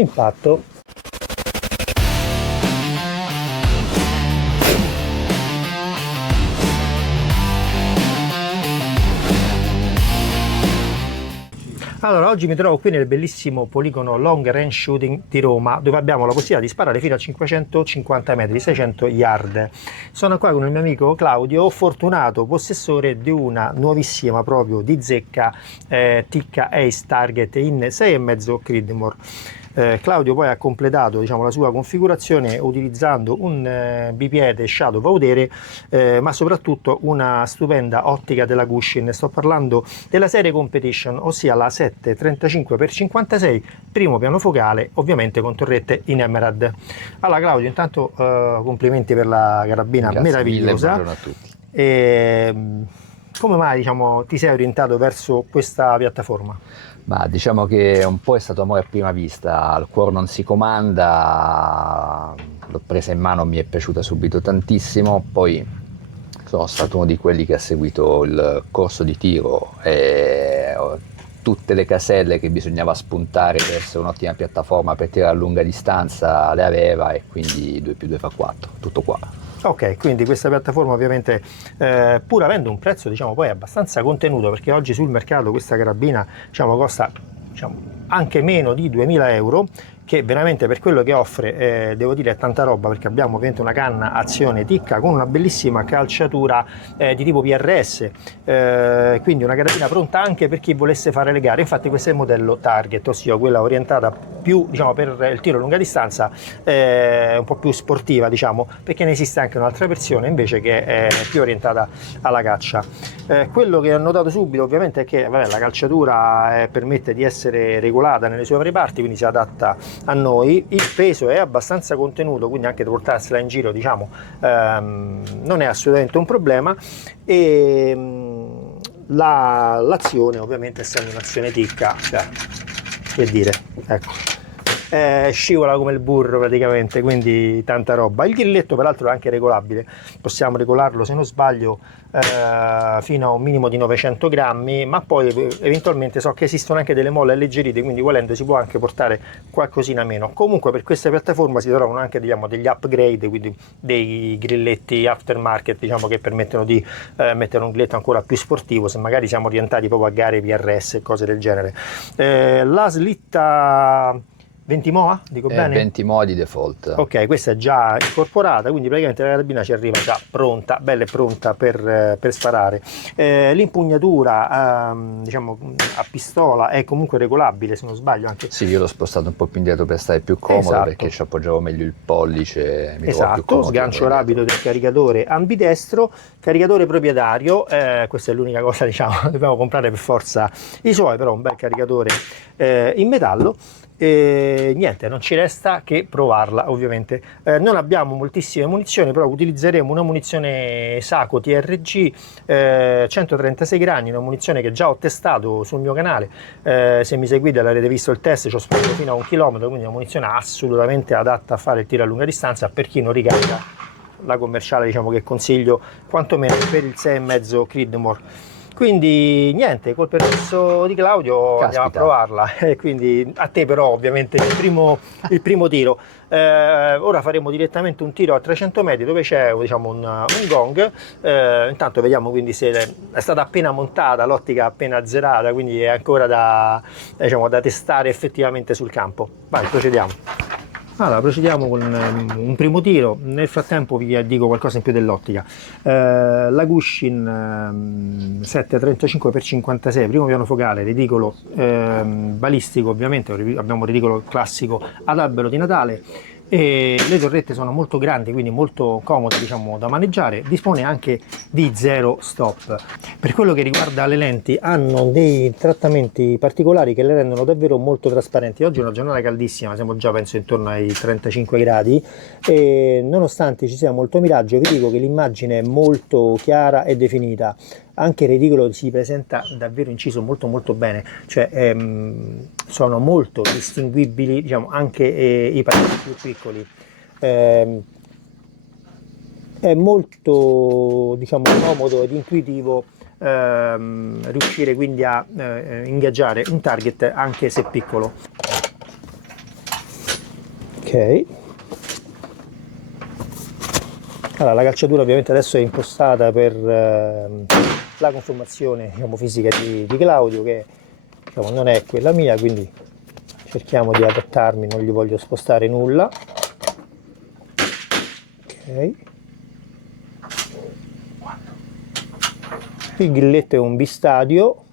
impatto. Allora, oggi mi trovo qui nel bellissimo poligono Long Range Shooting di Roma, dove abbiamo la possibilità di sparare fino a 550 metri, 600 yard. Sono qua con il mio amico Claudio, fortunato possessore di una nuovissima proprio di zecca Tikka Ace Target in 6,5 Creedmoor. Claudio poi ha completato, diciamo, la sua configurazione utilizzando un bipiede Shadow Vaudere, ma soprattutto una stupenda ottica della Gushin. Sto parlando della serie Competition, ossia la 7-35x56, primo piano focale, ovviamente con torrette in Emerald. Allora Claudio, intanto complimenti per la carabina. Grazie meravigliosa. Mille, buongiorno a tutti. Come mai, diciamo, ti sei orientato verso questa piattaforma? Ma diciamo che un po' è stato amore a prima vista, il cuore non si comanda, l'ho presa in mano, mi è piaciuta subito tantissimo, poi sono stato uno di quelli che ha seguito il corso di tiro e tutte le caselle che bisognava spuntare per essere un'ottima piattaforma per tirare a lunga distanza le aveva, e quindi 2 più 2 fa 4, tutto qua. Ok, quindi questa piattaforma ovviamente, pur avendo un prezzo, diciamo, poi abbastanza contenuto, perché oggi sul mercato questa carabina, diciamo, costa, diciamo, anche meno di 2000 euro, che veramente per quello che offre, devo dire, è tanta roba, perché abbiamo ovviamente una canna azione Tikka con una bellissima calciatura di tipo PRS, quindi una carabina pronta anche per chi volesse fare le gare. Infatti questo è il modello Target, ossia quella orientata più, diciamo, per il tiro a lunga distanza, un po' più sportiva, diciamo, perché ne esiste anche un'altra versione invece che è più orientata alla caccia. Quello che ho notato subito ovviamente è che, vabbè, la calciatura permette di essere regolata nelle sue varie parti, quindi si adatta a noi. Il peso è abbastanza contenuto, quindi anche portarsela in giro, diciamo, non è assolutamente un problema. E l'azione, ovviamente, essendo un'azione Tikka, cioè, che dire, ecco, scivola come il burro praticamente, quindi tanta roba. Il grilletto peraltro è anche regolabile, possiamo regolarlo, se non sbaglio, fino a un minimo di 900 grammi, ma poi eventualmente so che esistono anche delle molle alleggerite, quindi volendo si può anche portare qualcosina meno. Comunque per questa piattaforma si trovano anche, diciamo, degli upgrade, quindi dei grilletti aftermarket, diciamo, che permettono di mettere un grilletto ancora più sportivo, se magari siamo orientati proprio a gare PRS e cose del genere. La slitta 20 MOA, dico bene? 20 MOA di default. Ok, questa è già incorporata, quindi praticamente la carabina ci arriva già pronta, bella e pronta per sparare. L'impugnatura, diciamo, a pistola è comunque regolabile, se non sbaglio anche. Sì, io l'ho spostato un po' più indietro per stare più comodo, esatto, perché ci appoggiavo meglio il pollice, mi trovo più comodo. Sgancio rapido del caricatore ambidestro, caricatore proprietario, questa è l'unica cosa, diciamo, dobbiamo comprare per forza i suoi, però un bel caricatore in metallo. Niente, non ci resta che provarla, ovviamente. Non abbiamo moltissime munizioni, però utilizzeremo una munizione Sako TRG 136 grani, una munizione che già ho testato sul mio canale. Se mi seguite l'avrete visto il test, ci ho sparato fino a 1 chilometro, quindi una munizione assolutamente adatta a fare il tiro a lunga distanza per chi non ricarica la commerciale, diciamo, che consiglio quantomeno per il 6,5 Creedmoor. Quindi niente, col permesso di Claudio andiamo a provarla. Quindi a te però ovviamente il primo tiro. Ora faremo direttamente un tiro a 300 metri dove c'è, diciamo, un gong. Intanto vediamo quindi se è stata appena montata, l'ottica appena azzerata, quindi è ancora da, diciamo, da testare effettivamente sul campo. Vai, procediamo. Allora, procediamo con un primo tiro. Nel frattempo vi dico qualcosa in più dell'ottica. La Gushin 7-35x56, primo piano focale, reticolo balistico, ovviamente abbiamo un reticolo classico ad albero di Natale, e le torrette sono molto grandi, quindi molto comode, diciamo, da maneggiare. Dispone anche di 0 stop. Per quello che riguarda le lenti, hanno dei trattamenti particolari che le rendono davvero molto trasparenti. Oggi è una giornata caldissima, siamo già penso intorno ai 35 gradi, e nonostante ci sia molto miraggio vi dico che l'immagine è molto chiara e definita. Anche il reticolo si presenta davvero inciso molto molto bene, cioè sono molto distinguibili, diciamo, anche i pannelli più piccoli. È molto, diciamo, comodo ed intuitivo riuscire quindi a ingaggiare un target anche se piccolo. Ok, allora la calciatura ovviamente adesso è impostata per la conformazione, diciamo, fisica di Claudio, che diciamo, non è quella mia, quindi cerchiamo di adattarmi, non gli voglio spostare nulla. Ok, il grilletto è un bistadio.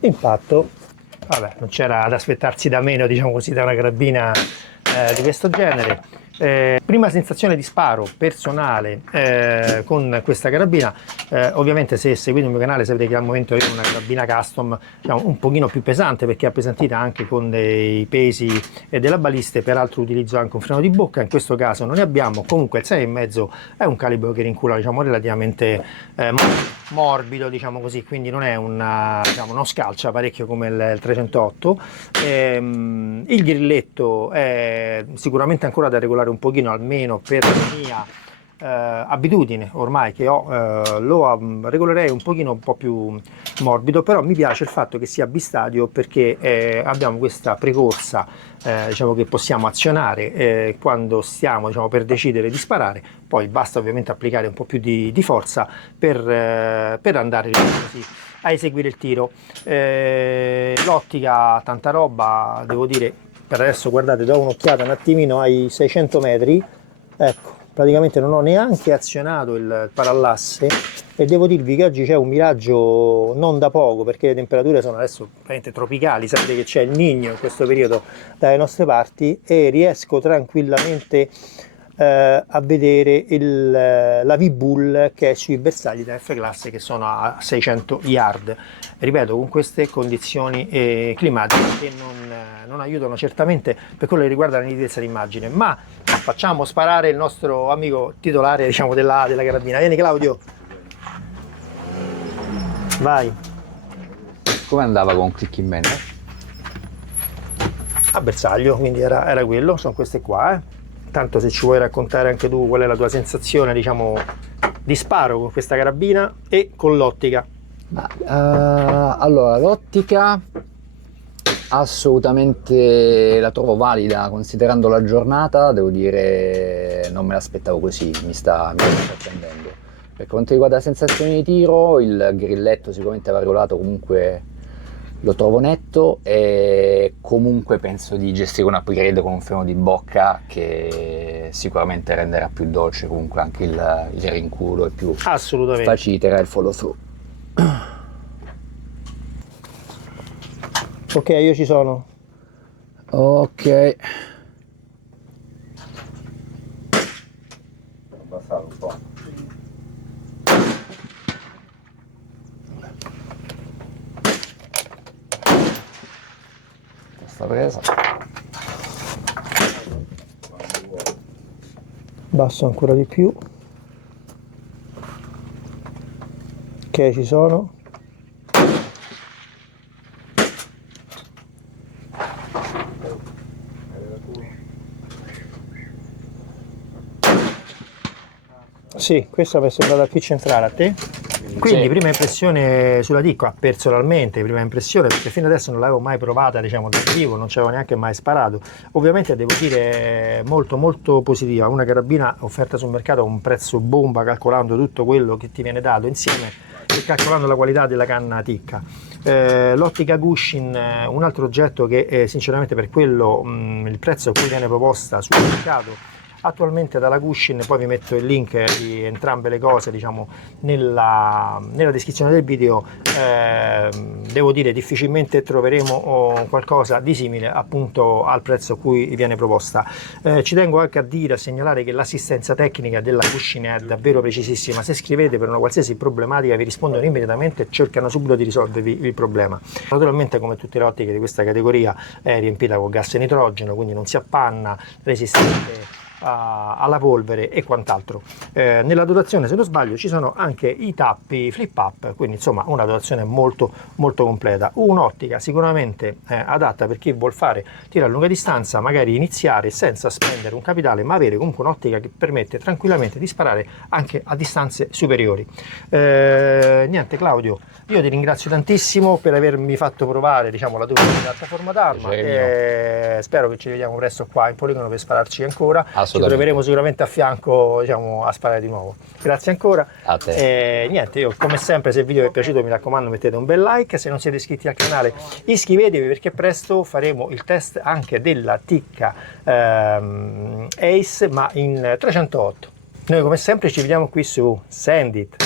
Impatto, vabbè, non c'era ad aspettarsi da meno, diciamo così, da una carabina di questo genere. Prima sensazione di sparo personale con questa carabina, ovviamente se seguite il mio canale sapete che al momento io ho una carabina custom, diciamo, un pochino più pesante perché è appesantita anche con dei pesi e della baliste, peraltro utilizzo anche un freno di bocca, in questo caso non ne abbiamo, comunque il 6,5 è un calibro che rincula, diciamo, relativamente morbido, diciamo così, quindi non è diciamo, non scalcia parecchio come il 308. Il grilletto è sicuramente ancora da regolare un pochino, almeno per la mia abitudine ormai che ho, lo regolerei un po' più morbido, però mi piace il fatto che sia bistadio perché abbiamo questa precorsa, diciamo, che possiamo azionare quando stiamo, diciamo, per decidere di sparare, poi basta ovviamente applicare un po' più di forza per andare, diciamo così, a eseguire il tiro. L'ottica, tanta roba, devo dire, per adesso guardate, do un'occhiata un attimino ai 600 metri, ecco, praticamente non ho neanche azionato il parallasse e devo dirvi che oggi c'è un miraggio non da poco perché le temperature sono adesso veramente tropicali, sapete che c'è il Niño in questo periodo dalle nostre parti e riesco tranquillamente a vedere la V-Bull che è sui bersagli da F-classe che sono a 600 yard, ripeto, con queste condizioni climatiche che non aiutano certamente per quello che riguarda la nitidezza d'immagine, ma facciamo sparare il nostro amico titolare, diciamo, della carabina. Vieni Claudio, vai. Come andava con Click in Menu? A bersaglio, quindi era quello, sono queste qua. Tanto se ci vuoi raccontare anche tu qual è la tua sensazione, diciamo, di sparo con questa carabina e con l'ottica. Allora, l'ottica assolutamente la trovo valida considerando la giornata, devo dire non me l'aspettavo così, mi sta sorprendendo. Per quanto riguarda la sensazione di tiro, il grilletto sicuramente va regolato, comunque lo trovo netto e comunque penso di gestire un upgrade con un freno di bocca che sicuramente renderà più dolce comunque anche il rinculo e più assolutamente faciliterà il follow through. Ok, io ci sono. Ok. Abbassato un po'. Sta presa. Basso ancora di più. Ok, ci sono. Sì, questa mi è sembrata più centrale a te. Quindi sì. Prima impressione sulla Tikva, personalmente prima impressione, perché fino adesso non l'avevo mai provata, diciamo, dal vivo, non ci avevo neanche mai sparato. Ovviamente devo dire molto molto positiva, una carabina offerta sul mercato a un prezzo bomba, calcolando tutto quello che ti viene dato insieme e calcolando la qualità della canna Tikka. L'ottica Gushin, un altro oggetto che sinceramente per quello il prezzo a cui viene proposta sul mercato attualmente dalla Gushin, poi vi metto il link di entrambe le cose, diciamo, nella descrizione del video. Devo dire difficilmente troveremo qualcosa di simile appunto al prezzo a cui viene proposta. Ci tengo anche a segnalare che l'assistenza tecnica della Gushin è davvero precisissima, se scrivete per una qualsiasi problematica vi rispondono immediatamente e cercano subito di risolvervi il problema. Naturalmente, come tutte le ottiche di questa categoria, è riempita con gas nitrogeno, quindi non si appanna, resistente alla polvere e quant'altro. Nella dotazione, se non sbaglio, ci sono anche i tappi flip up, quindi insomma una dotazione molto molto completa. Un'ottica sicuramente adatta per chi vuol fare tiro a lunga distanza, magari iniziare senza spendere un capitale, ma avere comunque un'ottica che permette tranquillamente di sparare anche a distanze superiori. Niente Claudio, io ti ringrazio tantissimo per avermi fatto provare, diciamo, la tua piattaforma d'arma. Spero che ci vediamo presto qua in poligono per spararci ancora. Ci troveremo sicuramente a fianco, diciamo, a sparare di nuovo. Grazie ancora. A te. Niente, io come sempre, se il video vi è piaciuto, mi raccomando, mettete un bel like. Se non siete iscritti al canale, iscrivetevi, perché presto faremo il test anche della Tikka Ace, ma in 308. Noi come sempre ci vediamo qui su Sandit.